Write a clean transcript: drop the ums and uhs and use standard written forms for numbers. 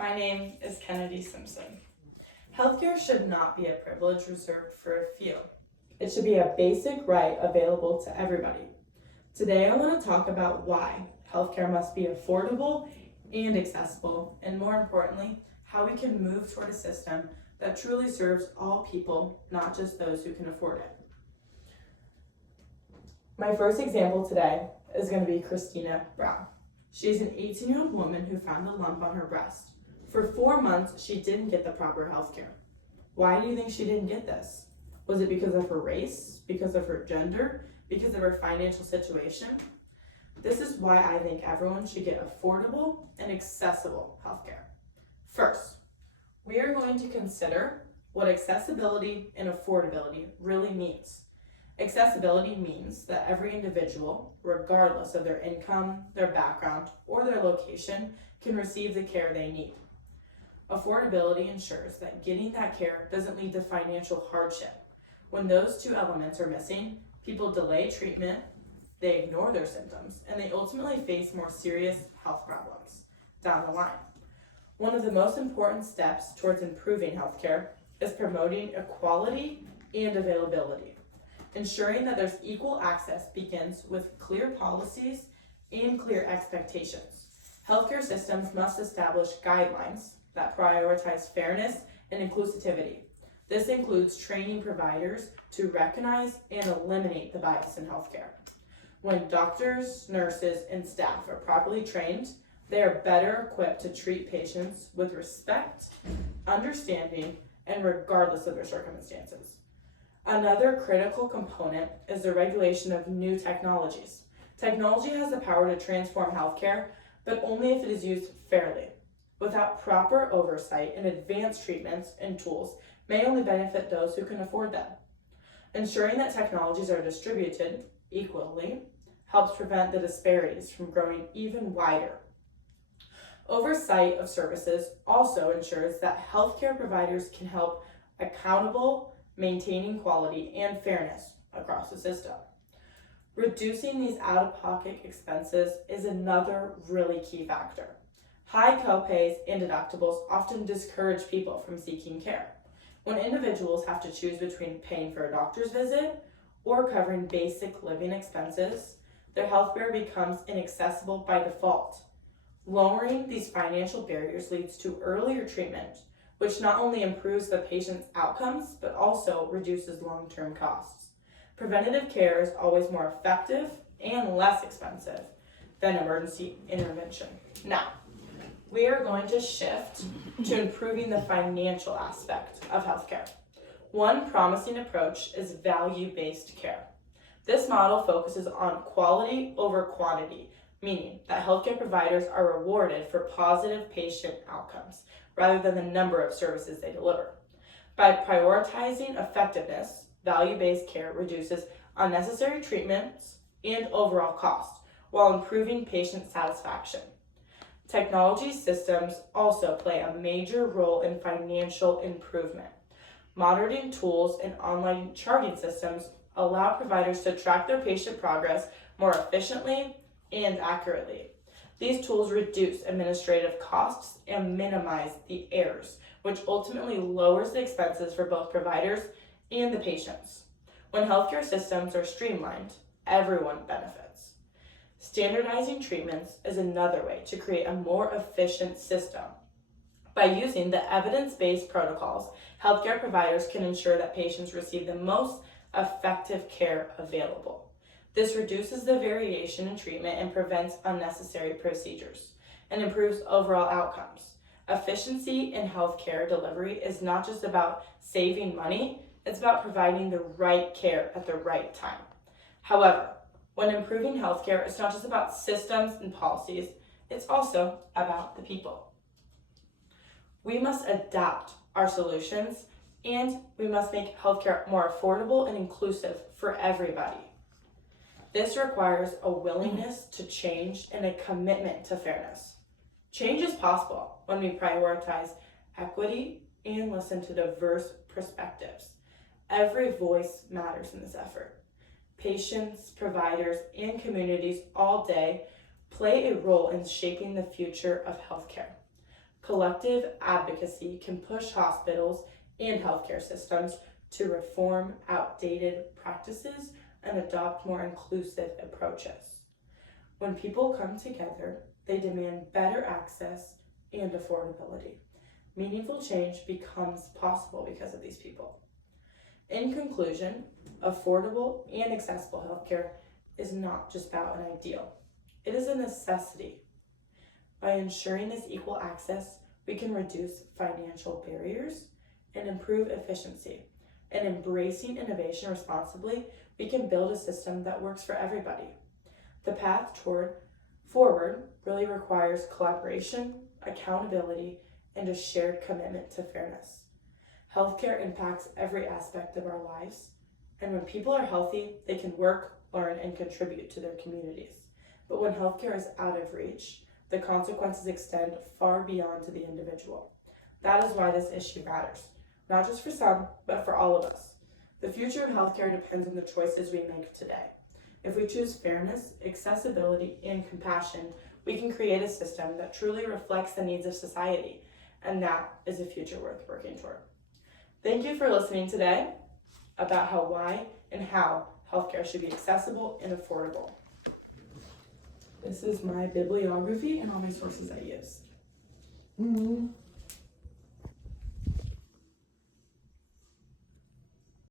My name is Kennedy Simpson. Healthcare should not be a privilege reserved for a few. It should be a basic right available to everybody. Today I want to talk about why healthcare must be affordable and accessible, and more importantly, how we can move toward a system that truly serves all people, not just those who can afford it. My first example today is going to be Christina Brown. She's an 18-year-old woman who found a lump on her breast. For 4 months, she didn't get the proper health care. Why do you think she didn't get this? Was it because of her race, because of her gender, because of her financial situation? This is why I think everyone should get affordable and accessible health care. First, we are going to consider what accessibility and affordability really means. Accessibility means that every individual, regardless of their income, their background, or their location, can receive the care they need. Affordability ensures that getting that care doesn't lead to financial hardship. When those two elements are missing, people delay treatment, they ignore their symptoms, and they ultimately face more serious health problems down the line. One of the most important steps towards improving healthcare is promoting equality and availability. Ensuring that there's equal access begins with clear policies and clear expectations. Healthcare systems must establish guidelines that prioritize fairness and inclusivity. This includes training providers to recognize and eliminate the bias in healthcare. When doctors, nurses, and staff are properly trained, they are better equipped to treat patients with respect, understanding, and regardless of their circumstances. Another critical component is the regulation of new technologies. Technology has the power to transform healthcare, but only if it is used fairly. Without proper oversight, and advanced treatments and tools may only benefit those who can afford them. Ensuring that technologies are distributed equally helps prevent the disparities from growing even wider. Oversight of services also ensures that healthcare providers can help accountable, maintaining quality and fairness across the system. Reducing these out-of-pocket expenses is another really key factor. High copays and deductibles often discourage people from seeking care. When individuals have to choose between paying for a doctor's visit or covering basic living expenses, their healthcare becomes inaccessible by default. Lowering these financial barriers leads to earlier treatment, which not only improves the patient's outcomes, but also reduces long-term costs. Preventative care is always more effective and less expensive than emergency intervention. Now, we are going to shift to improving the financial aspect of healthcare. One promising approach is value-based care. This model focuses on quality over quantity, meaning that healthcare providers are rewarded for positive patient outcomes rather than the number of services they deliver. By prioritizing effectiveness, value-based care reduces unnecessary treatments and overall cost while improving patient satisfaction. Technology systems also play a major role in financial improvement. Modern tools and online charting systems allow providers to track their patient progress more efficiently and accurately. These tools reduce administrative costs and minimize the errors, which ultimately lowers the expenses for both providers and the patients. When healthcare systems are streamlined, everyone benefits. Standardizing treatments is another way to create a more efficient system. By using the evidence-based protocols, healthcare providers can ensure that patients receive the most effective care available. This reduces the variation in treatment and prevents unnecessary procedures and improves overall outcomes. Efficiency in healthcare delivery is not just about saving money, it's about providing the right care at the right time. However, when improving healthcare, it's not just about systems and policies, it's also about the people. We must adapt our solutions, and we must make healthcare more affordable and inclusive for everybody. This requires a willingness to change and a commitment to fairness. Change is possible when we prioritize equity and listen to diverse perspectives. Every voice matters in this effort. Patients, providers, and communities all day play a role in shaping the future of healthcare. Collective advocacy can push hospitals and healthcare systems to reform outdated practices and adopt more inclusive approaches. When people come together, they demand better access and affordability. Meaningful change becomes possible because of these people. In conclusion, affordable and accessible healthcare is not just about an ideal. It is a necessity. By ensuring this equal access, we can reduce financial barriers and improve efficiency. And embracing innovation responsibly, we can build a system that works for everybody. The path forward really requires collaboration, accountability, and a shared commitment to fairness. Healthcare impacts every aspect of our lives, and when people are healthy, they can work, learn, and contribute to their communities. But when healthcare is out of reach, the consequences extend far beyond to the individual. That is why this issue matters, not just for some, but for all of us. The future of healthcare depends on the choices we make today. If we choose fairness, accessibility, and compassion, we can create a system that truly reflects the needs of society, and that is a future worth working toward. Thank you for listening today about why and how healthcare should be accessible and affordable. This is my bibliography and all my sources I use.